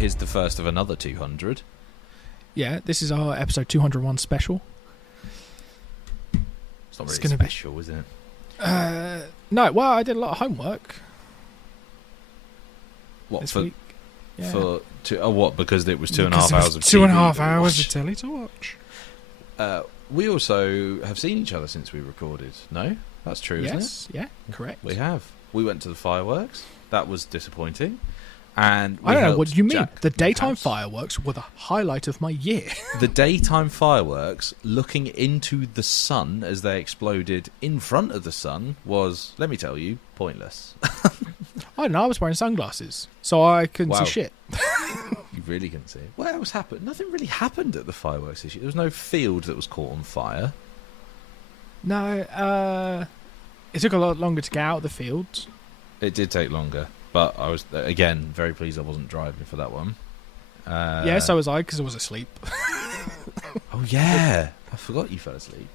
here's the first of another 200. Yeah, this is our episode 201 special. It's not really special, is it? No, well, I did a lot of homework. What, this for week. Yeah. What? Because it was 2.5 hours of TV 2.5 hours of telly to watch. We also have seen each other since we recorded. No? That's true, isn't it? Yeah, correct. We have. We went to the fireworks. That was disappointing. And I don't know, what do you mean? Jack The daytime fireworks were the highlight of my year. The daytime fireworks, looking into the sun as they exploded in front of the sun, was, let me tell you, pointless. I don't know, I was wearing sunglasses, so I couldn't see shit. You really couldn't see it. What else happened? Nothing really happened at the fireworks this year. There was no field that was caught on fire. No, it took a lot longer to get out of the field. It did take longer. But I was, again, very pleased I wasn't driving for that one. Yeah, so was I, because I was asleep. Oh, yeah. I forgot you fell asleep.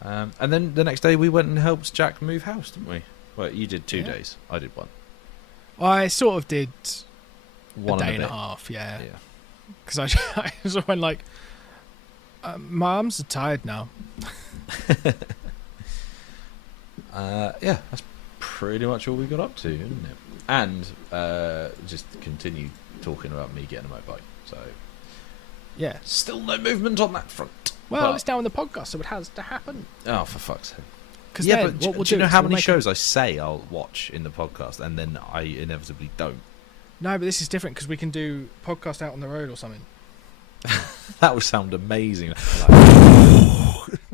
And then the next day we went and helped Jack move house, didn't we? Well, you did 2 days. I did one. I sort of did one a day and a half, yeah. Because I just went like, my arms are tired now. Yeah, that's pretty much all we got up to, isn't it? And just continue talking about me getting a motorbike. So, yeah, still no movement on that front. Well, it's now in the podcast, so it has to happen. Oh, for fuck's sake! Because but do you know how many shows I say I'll watch in the podcast, and then I inevitably don't? No, but this is different because we can do podcast out on the road or something. That would sound amazing.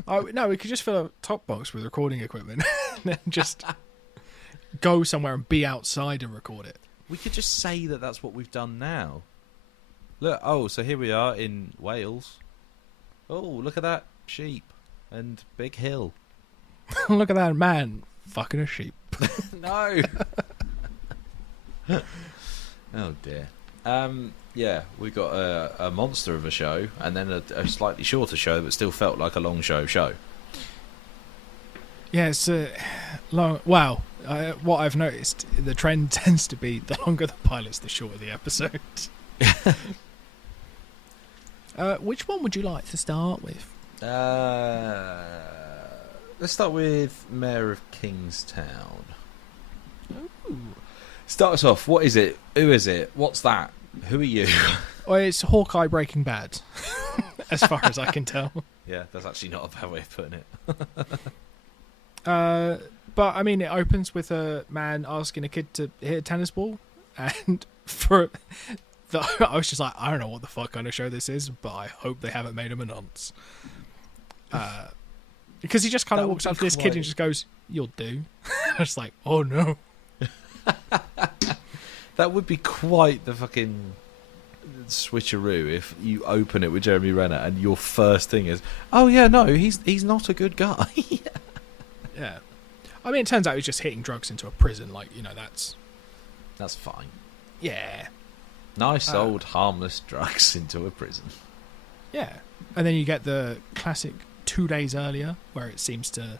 No, we could just fill a top box with recording equipment and then just go somewhere and be outside and record it. We could just say that that's what we've done now. Look, so here we are in Wales. Oh, look at that sheep and big hill. Look at that man fucking a sheep. No. Oh dear. Yeah, we got a monster of a show, and then a slightly shorter show, but still felt like a long show. Yeah, it's long. Wow, what I've noticed, the trend tends to be the longer the pilots, the shorter the episode. Which one would you like to start with? Let's start with Mayor of Kingstown. Ooh. Start us off. What is it? Who is it? What's that? Who are you? Well, it's Hawkeye Breaking Bad, as far as I can tell. Yeah, that's actually not a bad way of putting it. But, I mean, it opens with a man asking a kid to hit a tennis ball, and I was just like, I don't know what the fuck kind of show this is, but I hope they haven't made him a nonce. Because he just kind of walks up to this kid and just goes, "You'll do." I was like, oh no. That would be quite the fucking switcheroo if you open it with Jeremy Renner and your first thing is, oh yeah, no, he's not a good guy. Yeah. I mean, it turns out he's just hitting drugs into a prison, like, that's fine. Yeah. Nice old harmless drugs into a prison. Yeah. And then you get the classic 2 days earlier where it seems to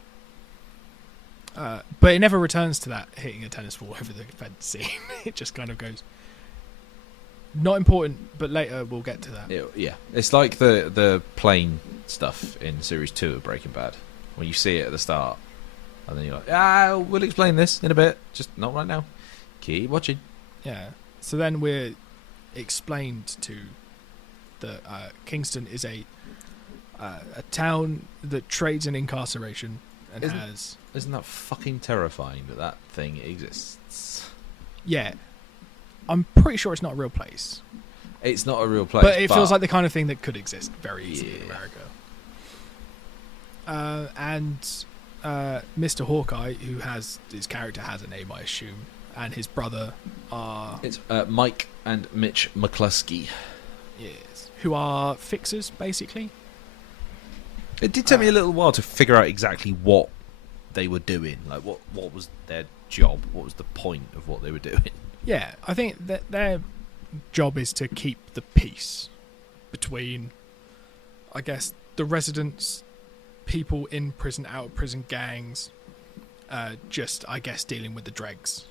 but it never returns to that hitting a tennis ball over the fence scene. It just kind of goes, not important, but later we'll get to that. Yeah, it's like the plane stuff in series 2 of Breaking Bad, when you see it at the start, and then you're like, we'll explain this in a bit, just not right now. Keep watching. Yeah. So then we're explained to that Kingston is a town that trades in incarceration and Isn't that fucking terrifying that thing exists? Yeah. I'm pretty sure it's not a real place. It's not a real place. But it feels like the kind of thing that could exist very easily in America. And Mr. Hawkeye, his character has a name, I assume, and his brother are... It's Mike and Mitch McCluskey. Yes. Who are fixers, basically. It did take me a little while to figure out exactly what they were doing. Like, what was their job? What was the point of what they were doing? Yeah, I think that their job is to keep the peace between, I guess, the residents, people in prison, out of prison, gangs, just, I guess, dealing with the dregs.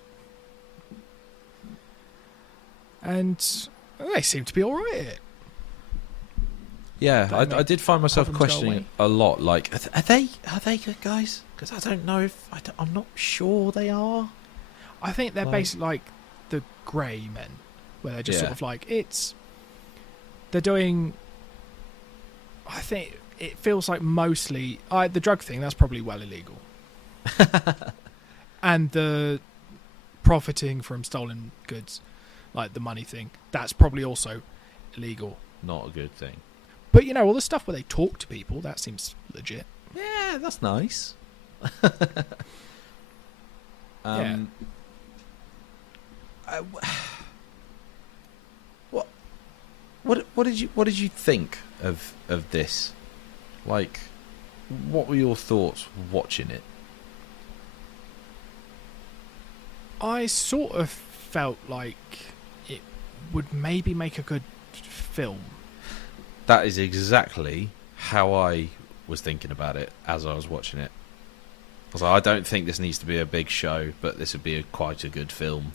And They seem to be all right at it. Yeah, Don't I did find myself problems go questioning away. a lot. Like, are they good guys? Because I don't know if I'm not sure they are. I think they're Like- basically like the grey men, where they're just Yeah. sort of like they're doing. I think it feels like mostly the drug thing. That's probably well illegal, and the profiting from stolen goods, like the money thing, that's probably also illegal. Not a good thing. But all the stuff where they talk to people, that seems legit. Yeah, that's nice. Yeah. What did you think of this? Like, what were your thoughts watching it? I sort of felt like it would maybe make a good film. That is exactly how I was thinking about it as I was watching it. I was like, I don't think this needs to be a big show, but this would be quite a good film.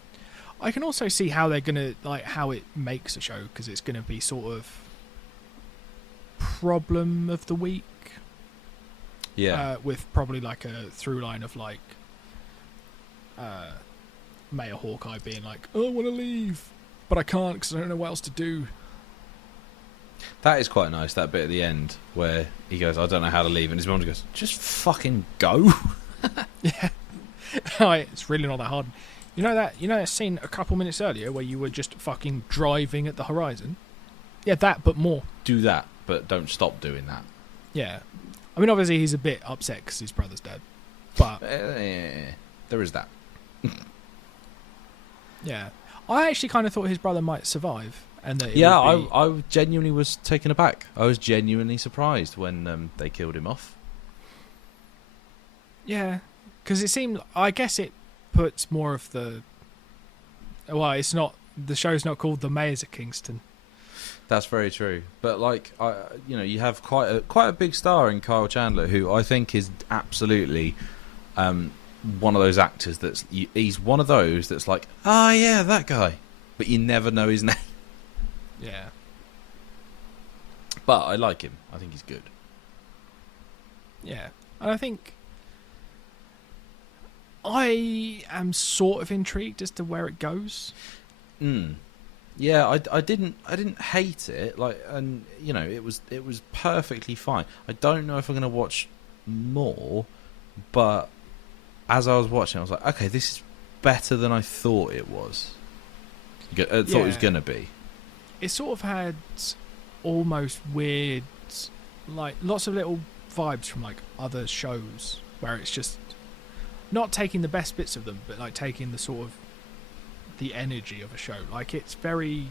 I can also see how they're gonna how it makes a show, because it's gonna be sort of problem of the week. Yeah, With probably like a through line of like Mayor Hawkeye being like, "Oh, I want to leave, but I can't because I don't know what else to do." that is quite nice. That bit at the end where he goes, "I don't know how to leave," and his mum goes, "Just fucking go." Yeah, it's really not that hard. You know that scene a couple minutes earlier where you were just fucking driving at the horizon? Yeah, that, but more. Do that, but don't stop doing that. Yeah. I mean, obviously he's a bit upset because his brother's dead. But, There is that. yeah. I actually kind of thought his brother might survive. And that Yeah, would be... I genuinely was taken aback. I was genuinely surprised when they killed him off. Yeah. Because it seemed... I guess it puts more of the... Well, it's not... The show's not called The Mayors of Kingston. That's very true. But like, you have quite a big star in Kyle Chandler, who I think is absolutely one of those actors he's one of those that's like, oh yeah, that guy, but you never know his name. Yeah. But I like him. I think he's good. Yeah. And I think... I am sort of intrigued as to where it goes. Yeah, I didn't hate it, like, and it was perfectly fine. I don't know if I'm going to watch more, but as I was watching, I was like, okay, this is better than I thought it was. It was going to be. It sort of had almost weird, like lots of little vibes from like other shows where it's just not taking the best bits of them, but like taking the sort of the energy of a show. Like it's very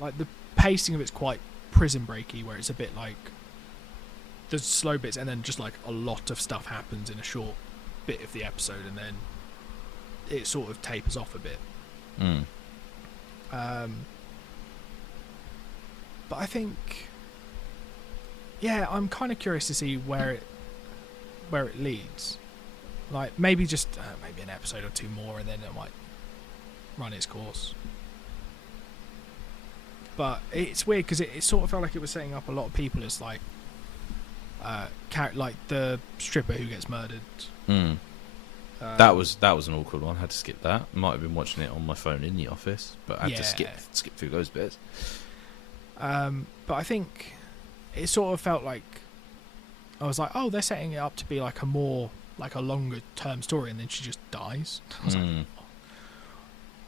like the pacing of it's quite Prison Breaky, where it's a bit like there's slow bits and then just like a lot of stuff happens in a short bit of the episode, and then it sort of tapers off a bit. But I think, yeah, I'm kind of curious to see where it leads. Like maybe just maybe an episode or two more, and then it might run its course. But it's weird because it sort of felt like it was setting up a lot of people as like like the stripper who gets murdered. That was an awkward one. I had to skip that. Might have been watching it on my phone in the office, but I had to skip through those bits. But I think it sort of felt like I was like, oh, they're setting it up to be like a more like a longer term story, and then she just dies. I was like,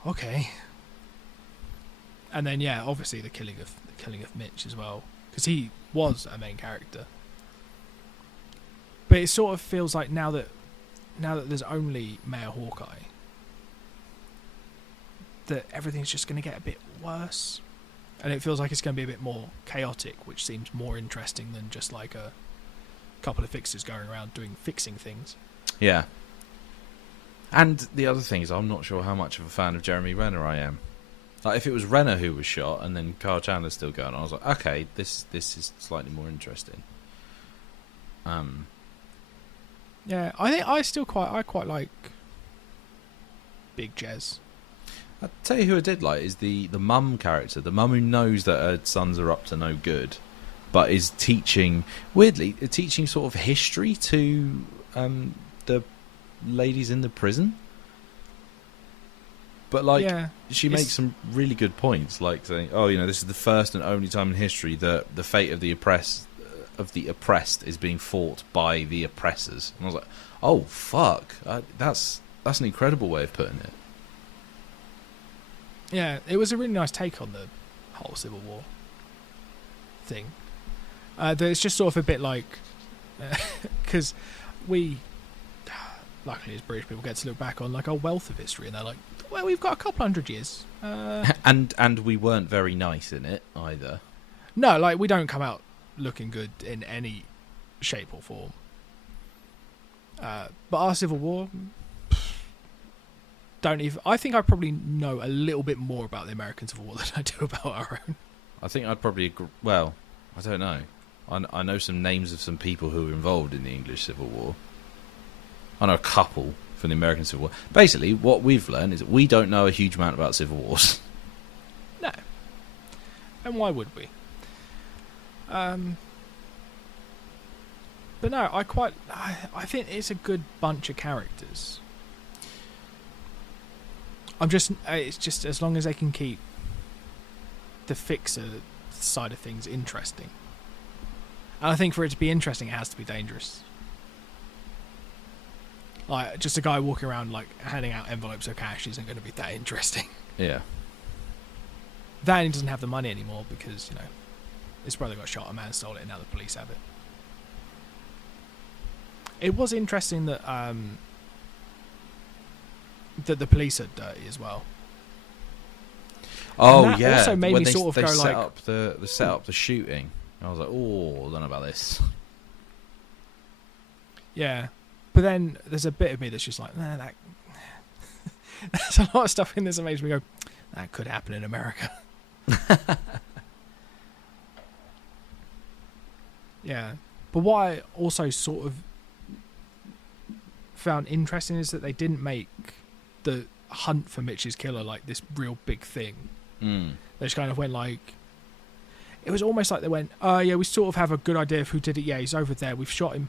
okay. And then yeah, obviously the killing of Mitch as well, because he was a main character. But it sort of feels like now that there's only Mayor Hawkeye, that everything's just going to get a bit worse, and it feels like it's going to be a bit more chaotic, which seems more interesting than just like a couple of fixers going around fixing things. Yeah. And the other thing is, I'm not sure how much of a fan of Jeremy Renner I am. Like, if it was Renner who was shot and then Kyle Chandler's still going on, I was like, okay, this is slightly more interesting. Yeah, I think I quite like Big Jez. I'll tell you who I did like is the mum character, the mum who knows that her sons are up to no good, but is teaching sort of history to the ladies in the prison. But she makes some really good points, like saying, "Oh, this is the first and only time in history that the fate of the oppressed is being fought by the oppressors." And I was like, "Oh, fuck! That's an incredible way of putting it." Yeah, it was a really nice take on the whole Civil War thing. It's just sort of a bit like because we, luckily as British people, get to look back on like our wealth of history, and they're like, well, we've got a couple hundred years. And we weren't very nice in it either. No, like we don't come out looking good in any shape or form. But our Civil War, I think I probably know a little bit more about the American Civil War than I do about our own. I think I'd probably agree. Well, I don't know. I know some names of some people who were involved in the English Civil War. I know a couple from the American Civil War. Basically, what we've learned is that we don't know a huge amount about civil wars. No. And why would we? But no, I think it's a good bunch of characters. It's just as long as they can keep the fixer side of things interesting. And I think for it to be interesting, it has to be dangerous. Like, just a guy walking around, like, handing out envelopes of cash isn't going to be that interesting. Yeah. Then he doesn't have the money anymore because, his brother got shot, a man stole it, and now the police have it. It was interesting that that the police are dirty as well. Oh, and that yeah. also made when me sort of go set like... up the set up the shooting. I was like, oh, I don't know about this. Yeah. But then there's a bit of me that's just like, nah, there's a lot of stuff in this that makes me go, that could happen in America. Yeah. But what I also sort of found interesting is that they didn't make the hunt for Mitch's killer like this real big thing. Mm. They just kind of went like, it was almost like they went, yeah, we sort of have a good idea of who did it. Yeah, he's over there. We've shot him.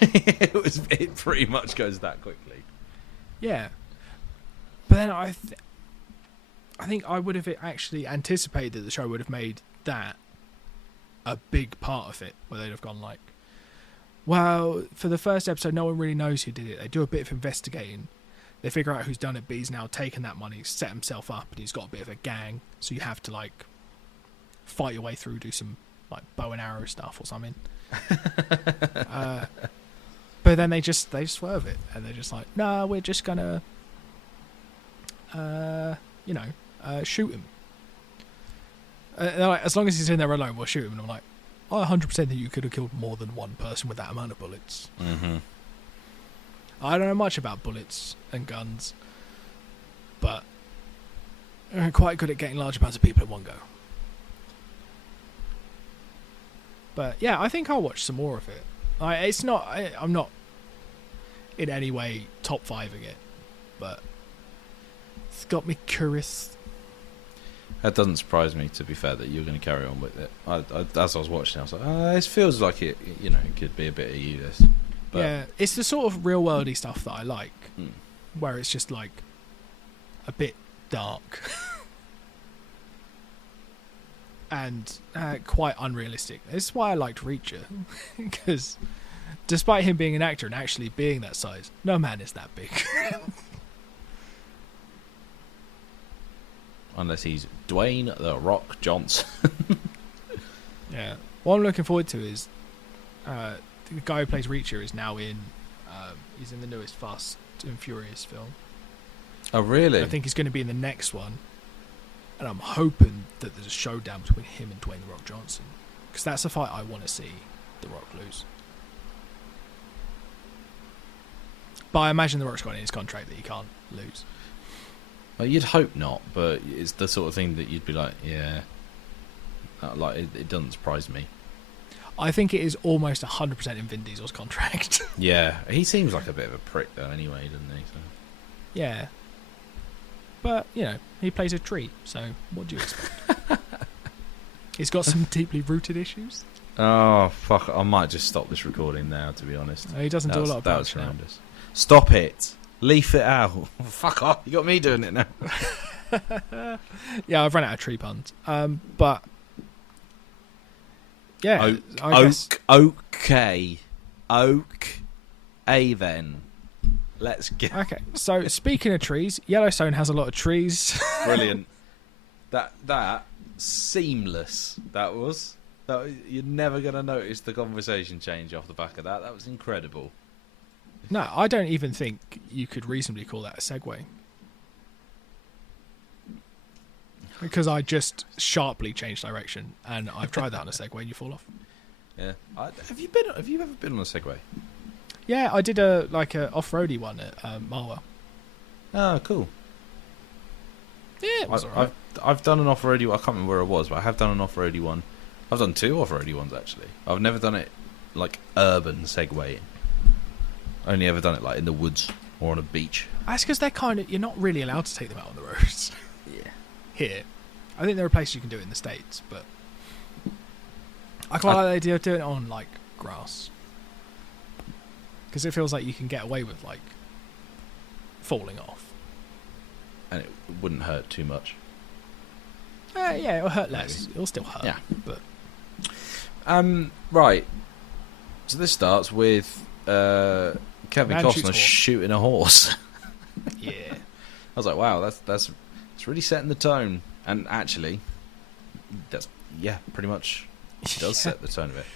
It pretty much goes that quickly. Yeah. But then I think I would have actually anticipated that the show would have made that a big part of it, where they'd have gone like, well, for the first episode, no one really knows who did it. They do a bit of investigating. They figure out who's done it, but he's now taken that money, set himself up, and he's got a bit of a gang. So you have to like fight your way through, do some like bow and arrow stuff or something. But then they swerve it, and they're just like, no, we're just gonna shoot him. They're like, as long as he's in there alone, we'll shoot him. And I'm like, I 100% think you could have killed more than one person with that amount of bullets. Mm-hmm. I don't know much about bullets and guns, but I'm quite good at getting large amounts of people at one go. But yeah, I think I'll watch some more of it. I'm not in any way top 5ing it, but it's got me curious. That doesn't surprise me, to be fair, that you're going to carry on with it. As I was watching, I was like, this feels like it. It could be a bit of you. This, but yeah, it's the sort of real worldy stuff that I like, where it's just like a bit dark and quite unrealistic. This is why I liked Reacher, because despite him being an actor and actually being that size, no man is that big. Unless he's Dwayne "The Rock" Johnson. Yeah. What I'm looking forward to is the guy who plays Reacher is now he's in the newest Fast and Furious film. Oh, really? And I think he's going to be in the next one. And I'm hoping that there's a showdown between him and Dwayne "The Rock" Johnson. Because that's a fight I want to see The Rock lose. But I imagine The Rock's got in his contract that he can't lose. Well, you'd hope not, but it's the sort of thing that you'd be like, yeah. It doesn't surprise me. I think it is almost 100% in Vin Diesel's contract. Yeah, he seems like a bit of a prick though anyway, doesn't he? So. Yeah. But, he plays a tree, so what do you expect? He's got some deeply rooted issues. Oh, fuck. I might just stop this recording now, to be honest. He doesn't do a lot of That was punch now. horrendous. Stop it. Leaf it out. Fuck off. You got me doing it now. Yeah, I've run out of tree puns. But yeah, Okay. Then. Let's get. Okay, so speaking of trees, Yellowstone has a lot of trees. Brilliant. That seamless. That was. You're never going to notice the conversation change off the back of that. That was incredible. No, I don't even think you could reasonably call that a segue. Because I just sharply changed direction, and I've tried that on a Segway, and you fall off. Yeah. Have you ever been on a Segway? Yeah, I did a off-roady one at Marwa. Oh, cool. Yeah, it was alright. I've done an off-roady one. I can't remember where it was, but I have done an off-roady one. I've done 2 off-roady ones, actually. I've never done it, like, urban Segwaying. Only ever done it, like, in the woods or on a beach. That's because you're not really allowed to take them out on the roads. Yeah. Here. I think there are places you can do it in the States, but I quite like the idea of doing it on, like, grass. Because it feels like you can get away with, like, falling off. And it wouldn't hurt too much. Yeah, it'll hurt less. It'll still hurt. Yeah. But right. So this starts with Kevin Costner shooting a horse. Yeah. I was like, wow, that's really setting the tone. And actually, that's pretty much does set the tone of it.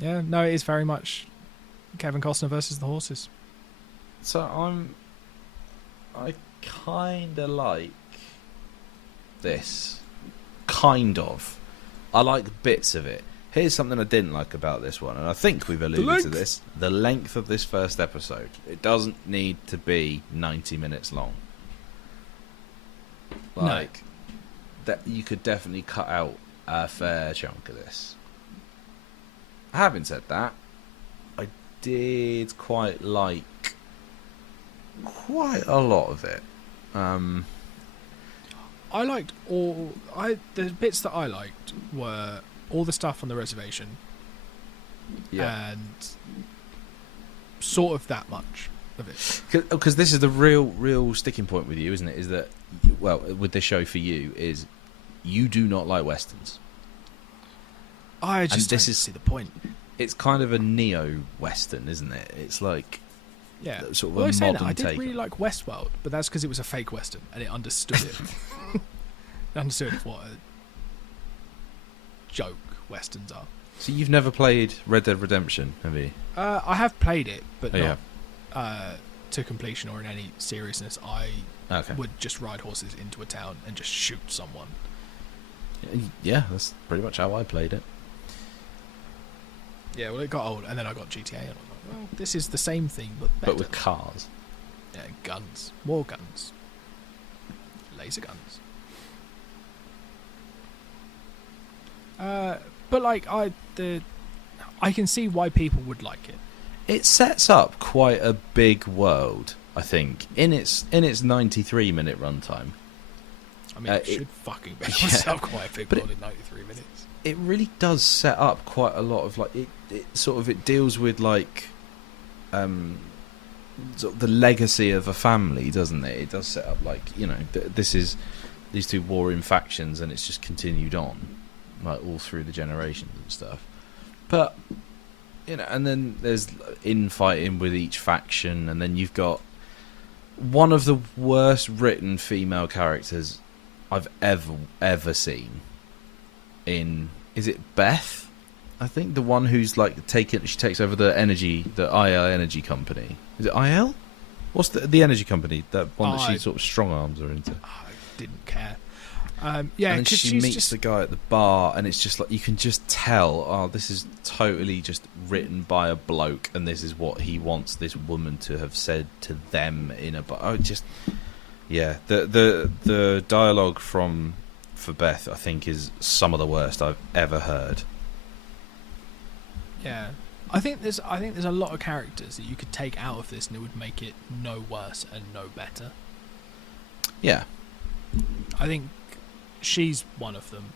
Yeah, no, it is very much Kevin Costner versus the horses. So I kind of like this. Kind of. I like bits of it. Here's something I didn't like about this one, and I think we've alluded to this. The length of this first episode. It doesn't need to be 90 minutes long. Like, that you could definitely cut out a fair chunk of this. Having said that, I did quite like quite a lot of it. I liked the bits that I liked were all the stuff on the reservation. Yeah. And sort of that much of it. Because this is the real sticking point with you, isn't it? Is that, well, with this show for you, is you do not like Westerns. I just don't see the point. It's kind of a neo-Western, isn't it? It's like... Yeah, sort of well, a modern that, I did take really like Westworld, but that's because it was a fake Western and it understood it. It understood what a joke Westerns are. So you've never played Red Dead Redemption, have you? I have played it, but not yeah. To completion or in any seriousness. I would just ride horses into a town and just shoot someone. Yeah, that's pretty much how I played it. Yeah, well, it got old, and then I got GTA, and I was like, well, this is the same thing, but better. But with cars. Yeah, guns. More guns. Laser guns. But, like, I can see why people would like it. It sets up quite a big world, I think, in its 93-minute runtime. I mean, it should fucking be set quite a big world in 93 minutes. It really does set up quite a lot of, like, it deals with, like, sort of the legacy of a family, doesn't it? It does set up, like, you know, this is these two warring factions, and it's just continued on, like, all through the generations and stuff. But, you know, and then there's infighting with each faction, and then you've got one of the worst written female characters I've ever seen. Is it Beth? I think the one who's like she takes over the IL energy company. Is it IL? What's the energy company? That one that she sort of strong arms her into. I didn't care. Yeah, and then she meets just... the guy at the bar, and it's just like you can just tell. Oh, this is totally just written by a bloke, and this is what he wants this woman to have said to them in a bar. The dialogue for Beth, I think, is some of the worst I've ever heard. Yeah, I think there's a lot of characters that you could take out of this, and it would make it no worse and no better. Yeah. I think she's one of them.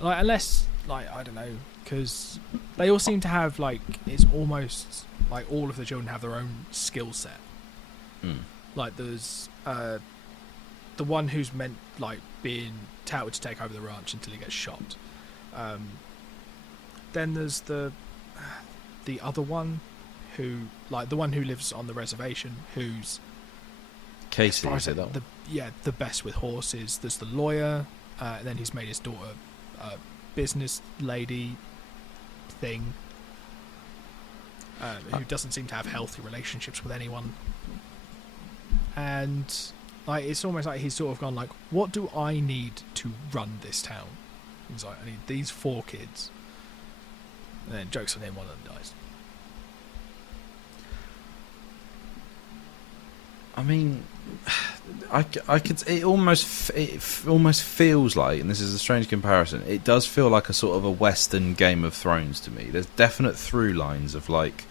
Like, unless, like, I don't know, because they all seem to have, like, it's almost like all of the children have their own skill set. Mm. Like, there's the one who's meant, like, being touted to take over the ranch until he gets shot. Then there's the other one who, like, the one who lives on the reservation, who's Casey, is it that one? the best with horses. There's the lawyer, and then he's made his daughter a business lady thing, who doesn't seem to have healthy relationships with anyone. And like, it's almost like he's sort of gone like, what do I need to run this town? He's like, I need these 4 kids. And then jokes on him, one of them dies. I mean, I could. It almost feels like, and this is a strange comparison. It does feel like a sort of a Western Game of Thrones to me. There's definite through lines of like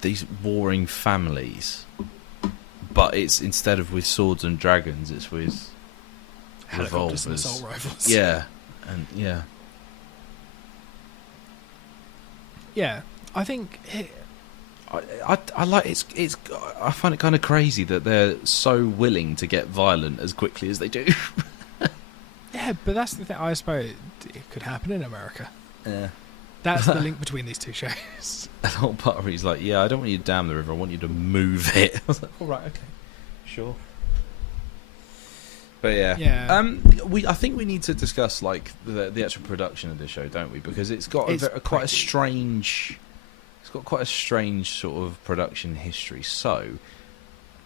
these warring families, but it's instead of with swords and dragons, it's with Helicopters revolvers. and assault rifles. Yeah, and yeah. Yeah, I think I like it's I find it kind of crazy that they're so willing to get violent as quickly as they do. yeah, but that's the thing. I suppose it could happen in America. Yeah. That's the link between these two shows. And whole part of he's like, yeah, I don't want you to dam the river, I want you to move it. I was like, all right, okay, sure. But yeah. I think we need to discuss like the actual production of this show, don't we? Because it's got quite a strange. It's got quite a strange sort of production history. So,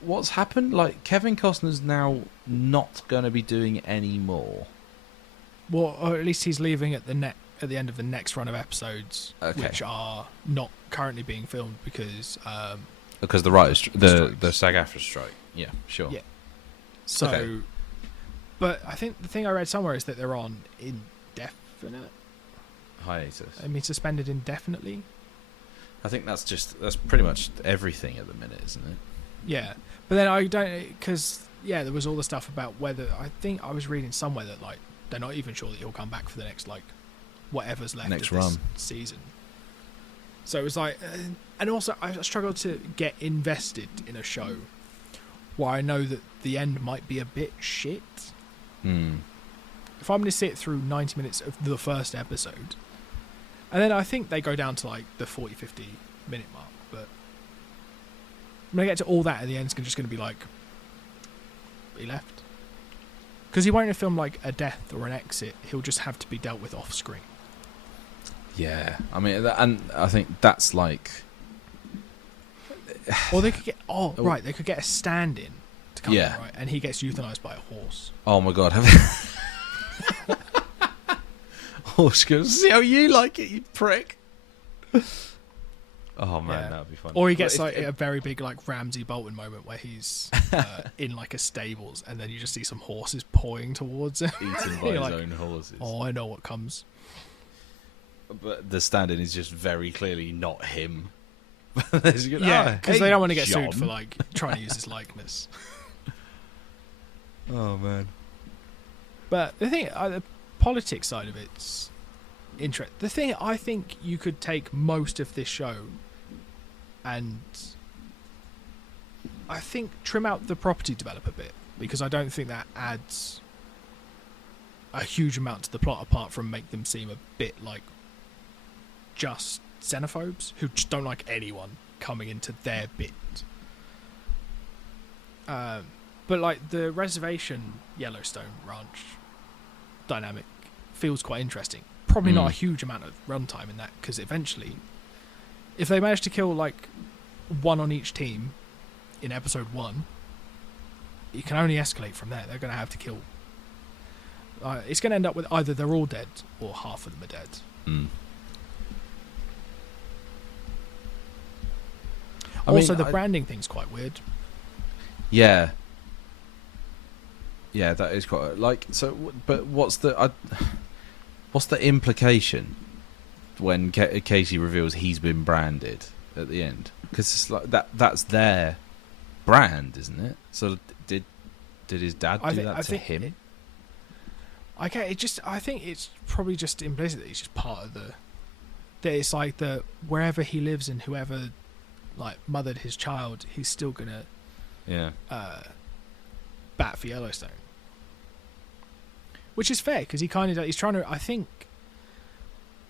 what's happened? Like, Kevin Costner's now not going to be doing any more. Well, or at least he's leaving at the end of the next run of episodes, Okay. which are not currently being filmed because the writers, the SAG-AFTRA strike. Yeah, sure. Yeah. So, Okay. But I think the thing I read somewhere is that they're on indefinite. Hiatus. I mean, suspended indefinitely. I think that's pretty much everything at the minute, isn't it? Yeah, but then I don't, because there was all the stuff about whether, I think I was reading somewhere that like they're not even sure that he'll come back for the next like whatever's left Next of this run season. So it was like, and also I struggled to get invested in a show where I know that the end might be a bit shit. If I'm going to sit through 90 minutes of the first episode, and then I think they go down to like the 40-50 minute mark, but when I get to all that at the end, it's just going to be like, he left. Because he won't have filmed like a death or an exit, he'll just have to be dealt with off screen. Yeah, I mean, and I think that's like, or they could get they could get a stand-in to come Yeah. in, right, and he gets euthanized by a horse. oh my god, horse goes, see how you like it, you prick. Oh man, Yeah. that'd be funny. Or he gets But like a very big like Ramsay Bolton moment where he's in like a stables, and then you just see some horses pawing towards him. eaten by You're his like, own horses. oh, I know what comes. But the stand-in is just very clearly not him. There's a good- Yeah, because hey, they don't want to get John. sued for like trying to use his likeness. Oh man. But the thing, the politics side of it's interesting. The thing, I think you could take most of this show and I think trim out the property developer bit, because I don't think that adds a huge amount to the plot apart from make them seem a bit like just xenophobes who just don't like anyone coming into their bit. But like the reservation Yellowstone ranch dynamic feels quite interesting. Probably not a huge amount of runtime in that, because eventually, if they manage to kill like one on each team in episode 1, it can only escalate from there. They're going to have to kill. It's going to end up with either they're all dead or half of them are dead. Also, the branding thing's quite weird. Yeah. Yeah, that is quite like so. But what's the implication when Casey reveals he's been branded at the end? Because it's like that's their brand, isn't it? So did Did his dad do that to him? I think it's probably just implicit that he's just part of that it's like wherever he lives and whoever like mothered his child, he's still gonna bat for Yellowstone, which is fair because he's trying to. I think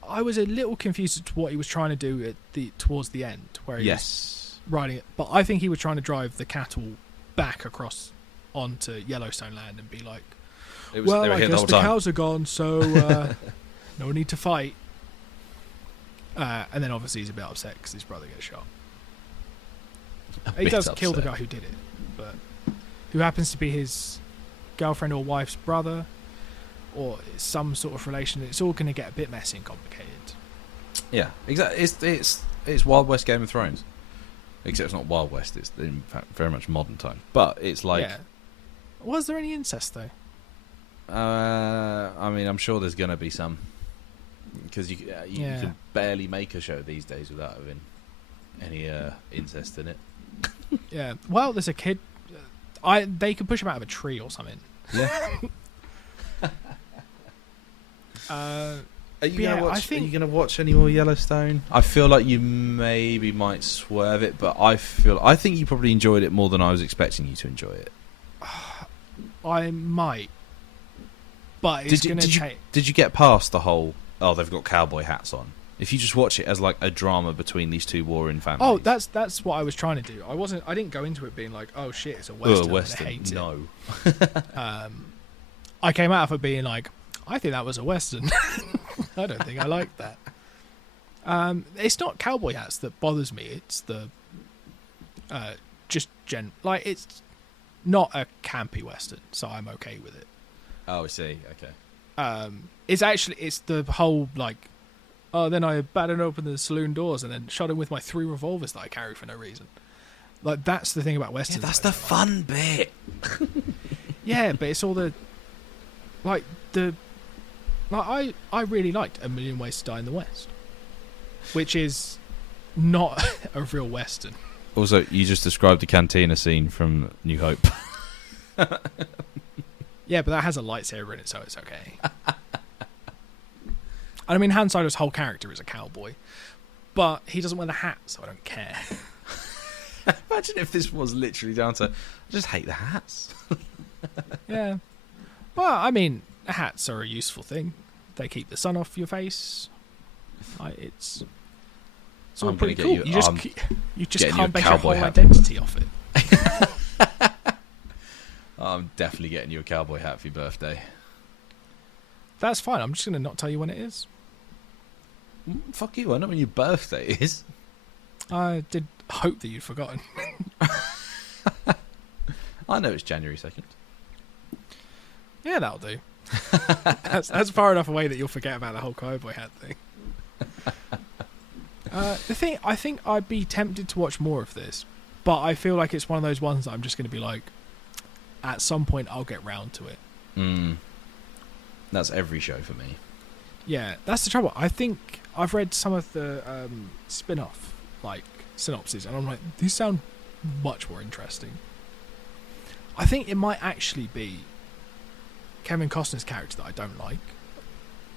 I was a little confused as to what he was trying to do towards the end, where he was riding it, but I think he was trying to drive the cattle back across onto Yellowstone land and be like, well, I guess the cows are gone, so no need to fight. And then obviously he's a bit upset because his brother gets shot. He does kill the guy who did it, but who happens to be his girlfriend or wife's brother, or some sort of relation. It's all going to get a bit messy and complicated. Yeah, exactly. It's Wild West Game of Thrones, except it's not Wild West. It's in fact very much modern time. But it's like, was there any incest though? I mean, I'm sure there's going to be some, because you can barely make a show these days without having any incest in it. Yeah. Well, there's a kid. They could push him out of a tree or something. Yeah. Are you going to watch any more Yellowstone? I feel like you maybe might swerve it, but I think you probably enjoyed it more than I was expecting you to enjoy it. I might, but it's going to take. Did you get past the whole? Oh, they've got cowboy hats on. If you just watch it as like a drama between these two warring families. Oh, that's what I was trying to do. I didn't go into it being like, oh shit, it's a western. Western. I hate no. it. I came out of it being like, I think that was a western. I don't think I like that. It's not cowboy hats that bothers me. It's the it's not a campy western, so I'm okay with it. Oh, I see. Okay. It's the whole like, oh, then I battered open the saloon doors and then shot him with my 3 revolvers that I carry for no reason. Like, that's the thing about westerns. Yeah, that's the fun bit. Yeah, but it's all I really liked A Million Ways to Die in the West, which is not a real western. Also, you just described the cantina scene from New Hope. Yeah, but that has a lightsaber in it, so it's okay. I mean, Han Solo's whole character is a cowboy, but he doesn't wear the hat, so I don't care. Imagine if this was literally down to, I just hate the hats. Yeah. Well, I mean, hats are a useful thing. They keep the sun off your face. It's all pretty cool. You just can't base your whole identity off it. I'm definitely getting you a cowboy hat for your birthday. That's fine. I'm just going to not tell you when it is. Fuck you, I know when your birthday is. I did hope that you'd forgotten. I know it's January 2nd. Yeah, that'll do. That's far enough away that you'll forget about the whole cowboy hat thing. I think I'd be tempted to watch more of this, but I feel like it's one of those ones that I'm just going to be like, at some point I'll get round to it. That's every show for me. Yeah, that's the trouble. I think I've read some of the spin-off like synopses, and I'm like, these sound much more interesting. I think it might actually be Kevin Costner's character that I don't like.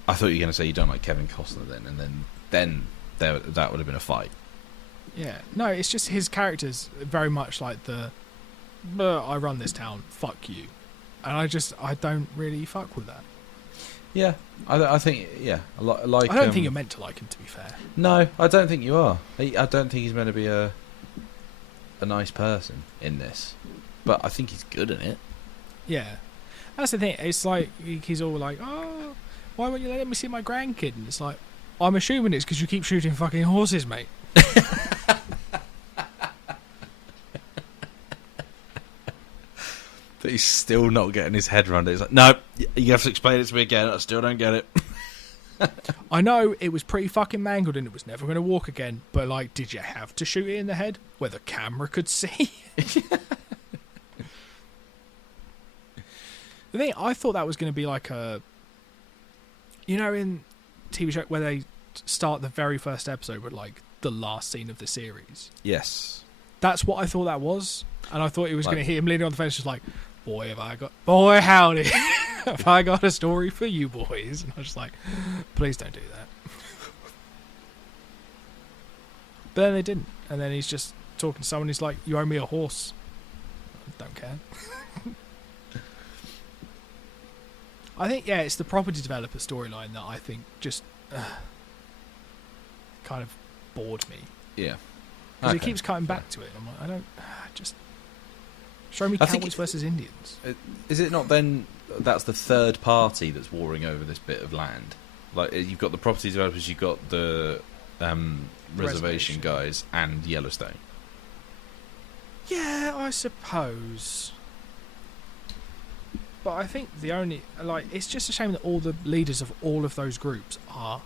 I thought you were going to say you don't like Kevin Costner then, and then that would have been a fight. Yeah, no, it's just his character's very much like I run this town, fuck you, and I don't really fuck with that. Yeah, I think like. I don't think you're meant to like him, to be fair. No, I don't think you are. I don't think he's meant to be a nice person in this, but I think he's good in it. Yeah, that's the thing. It's like he's all like, "Oh, why won't you let me see my grandkid?" And it's like, I'm assuming it's because you keep shooting fucking horses, mate. But he's still not getting his head around it. He's like, no, you have to explain it to me again. I still don't get it. I know it was pretty fucking mangled and it was never going to walk again, but like, did you have to shoot it in the head where the camera could see? The thing, I thought that was going to be like a, in TV show where they start the very first episode with like the last scene of the series. Yes. That's what I thought that was. And I thought it was going to hit him leaning on the fence just like, boy, howdy, have I got a story for you boys? And I was just like, please don't do that. But then they didn't, and then he's just talking to someone. He's like, you owe me a horse. I don't care. I think, yeah, it's the property developer storyline that I think just kind of bored me. Yeah. Because he keeps cutting back to it. I'm like, I don't... just... Show me Cowboys versus Indians. Is it not then that's the third party that's warring over this bit of land? Like, you've got the property developers, you've got the reservation guys, and Yellowstone. Yeah, I suppose. But I think the only... like, it's just a shame that all the leaders of all of those groups are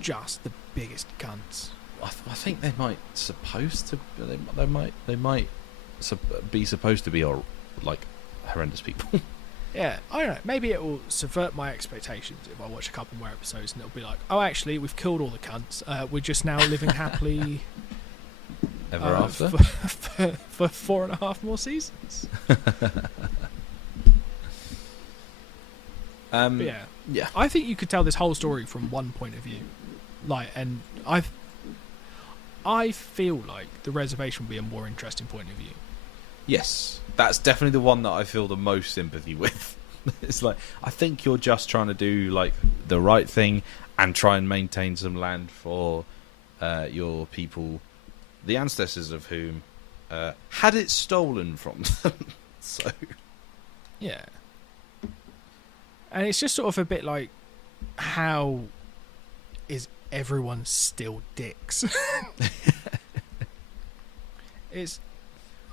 just the biggest cunts. I think they might supposed to... They might be supposed to be like horrendous people. Yeah, I don't know. Maybe it will subvert my expectations if I watch a couple more episodes and it'll be like, oh, actually, we've killed all the cunts. We're just now living happily ever after for 4.5 more seasons. But yeah, I think you could tell this whole story from one point of view. Like, and I feel like the reservation would be a more interesting point of view. Yes, that's definitely the one that I feel the most sympathy with. It's like, I think you're just trying to do like the right thing and try and maintain some land for your people, the ancestors of whom had it stolen from them. So yeah, and it's just sort of a bit like, how is everyone still dicks?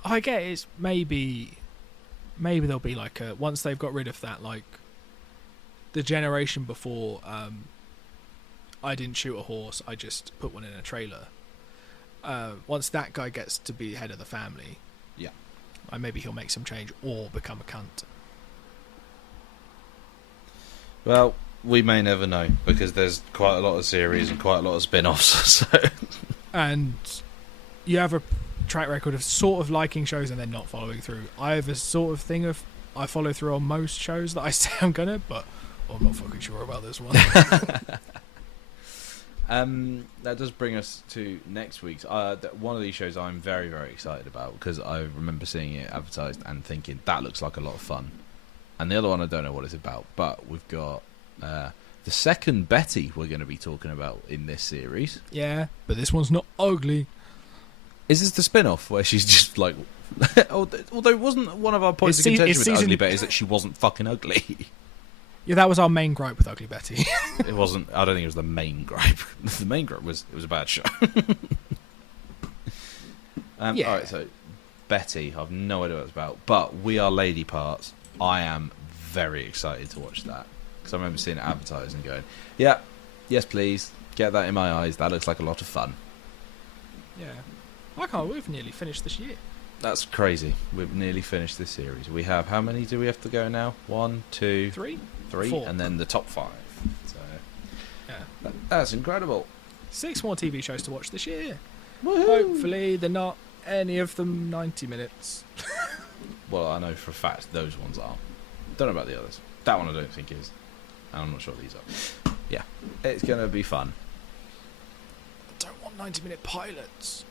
I get it's maybe there'll be like a, once they've got rid of that, like the generation before, I didn't shoot a horse, I just put one in a trailer. Once that guy gets to be head of the family, yeah, maybe he'll make some change or become a cunt. Well, we may never know, because there's quite a lot of series and quite a lot of spin-offs. So. And you have a track record of sort of liking shows and then not following through. I have a sort of thing of I follow through on most shows that I say I'm gonna, but I'm not fucking sure about this one. That does bring us to next week's. One of these shows I'm very, very excited about, because I remember seeing it advertised and thinking that looks like a lot of fun. And the other one I don't know what it's about, but we've got the second Betty we're going to be talking about in this series. Yeah, but this one's not ugly. Is this the spin-off where she's just like... although it wasn't one of our points of contention with Ugly Betty is that she wasn't fucking ugly. Yeah, that was our main gripe with Ugly Betty. It wasn't... I don't think it was the main gripe. The main gripe was it was a bad show. Yeah. Alright, so Betty, I've no idea what it's about, but We Are Lady Parts. I am very excited to watch that, because I remember seeing it advertised and going, yeah, yes please, get that in my eyes, that looks like a lot of fun. Yeah. We've nearly finished this year. That's crazy. We've nearly finished this series. We have, how many do we have to go now? 1, 2, 3, 4, and then the top 5. So yeah, that's incredible. 6 more TV shows to watch this year. Woohoo! Hopefully they're not any of them 90 minutes. Well, I know for a fact those ones are. Don't know about the others. That one I don't think is. And I'm not sure these are. Yeah, it's going to be fun. I don't want 90-minute pilots.